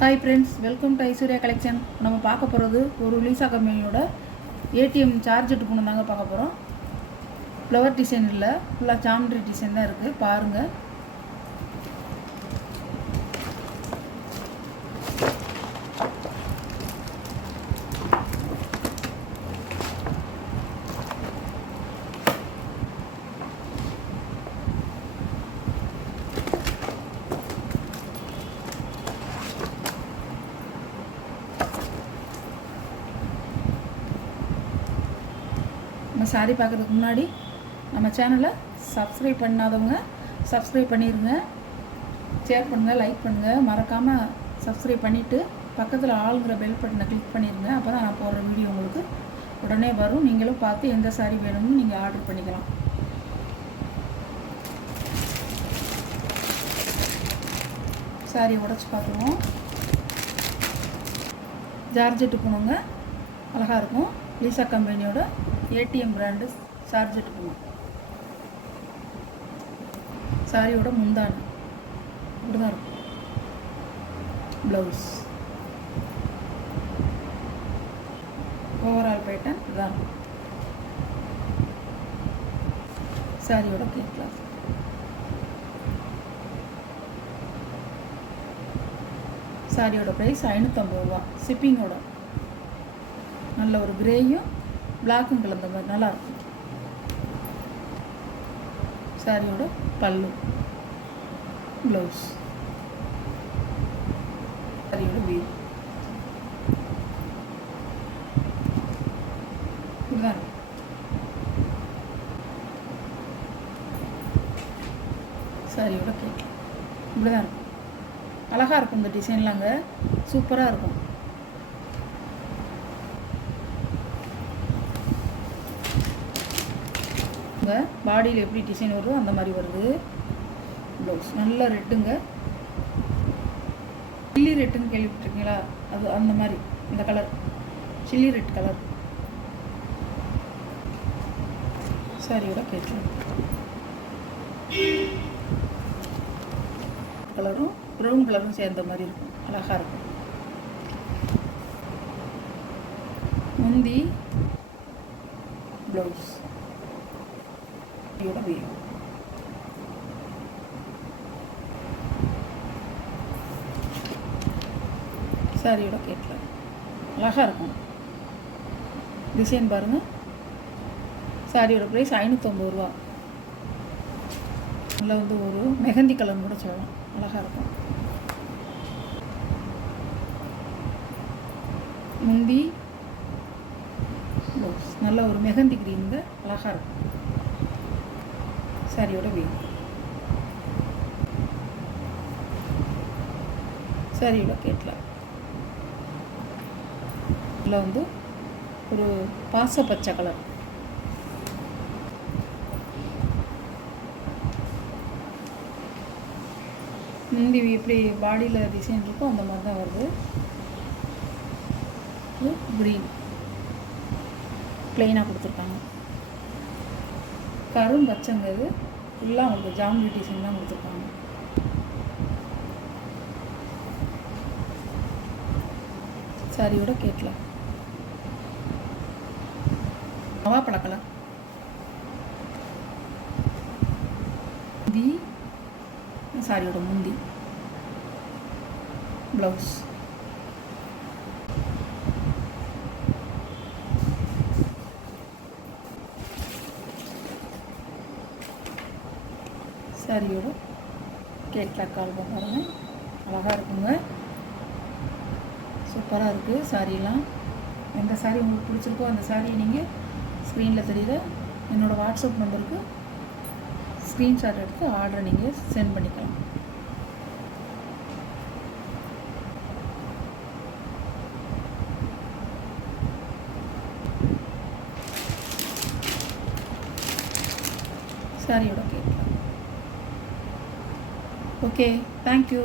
Hi friends, welcome to Aishwarya collection. நம்ம பார்க்க போகிறது ஒரு லீசா கம்பெனியோட ஏடிஎம் சார்ஜ் டூபன் தாங்க பார்க்க போகிறோம். ஃப்ளவர் டிசைன் இல்லை, ஃபுல்லாக ஜாமெட்ரி டிசைன் தான் இருக்குது. பாருங்கள். நம்ம சாரி பார்க்குறதுக்கு முன்னாடி நம்ம சேனலை சப்ஸ்கிரைப் பண்ணாதவங்க சப்ஸ்கிரைப் பண்ணிடுங்க, ஷேர் பண்ணுங்கள், லைக் பண்ணுங்கள். மறக்காமல் சப்ஸ்கிரைப் பண்ணிவிட்டு பக்கத்தில் ஆளுங்கிற பெல் பட்டனை கிளிக் பண்ணிடுங்க. அப்போ தான் நான் போடுற வீடியோ உங்களுக்கு உடனே வரும். நீங்களும் பார்த்து எந்த சாரி வேணும்னு நீங்கள் ஆர்டர் பண்ணிக்கலாம். சாரி உடச்சி பார்த்துருவோம். ஜார்ஜெட்டு போனோங்க, அழகாக இருக்கும். லீசா கம்பெனியோட ஏடிஎம் பிராண்டு சார்ஜெட்டு போனோம். சாரியோட முந்தானி இப்படி தான் இருக்கும். ப்ளவுஸ் ஓவரால் பேட்டர்ன் இதுதான் இருக்கும். சாரியோட கேக் கிளாஸ். சாரியோட ப்ரைஸ் 550 ரூபா. ஷிப்பிங்கோட. நல்ல ஒரு கிரேயும் பிளாக்கும் கலந்த மாதிரி நல்லாயிருக்கும். சாரியோட பல்லு, ப்ளவுஸ், சாரியோட வீ இதுதான் இருக்கும். சாரியோட கேக் இப்படி தான் இருக்கும். அழகாக இருக்கும். இந்த டிசைன்லாங்க சூப்பராக இருக்கும். பாடியில் எப்படி டிசைன் வருதோ அந்த மாதிரி வருது. ப்ளவுஸ் நல்ல ரெட்டுங்க. சில்லி ரெட்டுன்னு கேள்விப்பட்டிருக்கீங்களா? அது அந்த மாதிரி இந்த கலர் சில்லி ரெட் கலர். சாரியோட கேட்டு கலரும் ப்ரௌன் கலரும் சேர்ந்த மாதிரி இருக்கும். அழகாக இருக்கும். முந்தி, ப்ளவுஸ், சாரியோட கேட்கல அழகாக இருக்கும். டிசைன் பாருங்கள். சாரியோட ப்ரைஸ் 550 ரூபா. அதில் வந்து ஒரு மெஹந்தி கலர்னு கூட சொல்லலாம். அழகாக இருக்கும். முந்தி, ப்ளவுஸ் நல்ல ஒரு மெஹந்தி கிரீனுங்க. அழகாக இருக்கும். சாரியோட வீ. சாரியோட கேட்ல இதில் வந்து ஒரு பாச பச்சை கலர். முந்தி எப்படி பாடியில் டிசைன் இருக்கோ அந்த மாதிரி தான் வருது. க்ரீன் ப்ளெயினாக கொடுத்துருக்காங்க. கரும் பச்சைங்கிறது ஃபுல்லாக உங்களுக்கு ஜாமெட்ரி டிசைன் தான் கொடுத்துருக்காங்க. சாரியோட கேட்ல நவாப்பழ கலர். முந்தி, சாரியோட முந்தி, ப்ளவுஸ், சாரியோட கேட்லாக் கால் பாருங்கள். அழகாக இருக்குங்க. சூப்பராக இருக்குது. சாரீலாம் எந்த சாரீ உங்களுக்கு பிடிச்சிருக்கோ அந்த சாரியை நீங்கள் ஸ்க்ரீனில் தெரியுற என்னோடய வாட்ஸ்அப் நம்பருக்கு ஸ்க்ரீன்ஷாட் எடுத்து ஆர்டரை நீங்கள் சென்ட் பண்ணிக்கலாம். சாரியோட கேட்கலாம். Okay, thank you.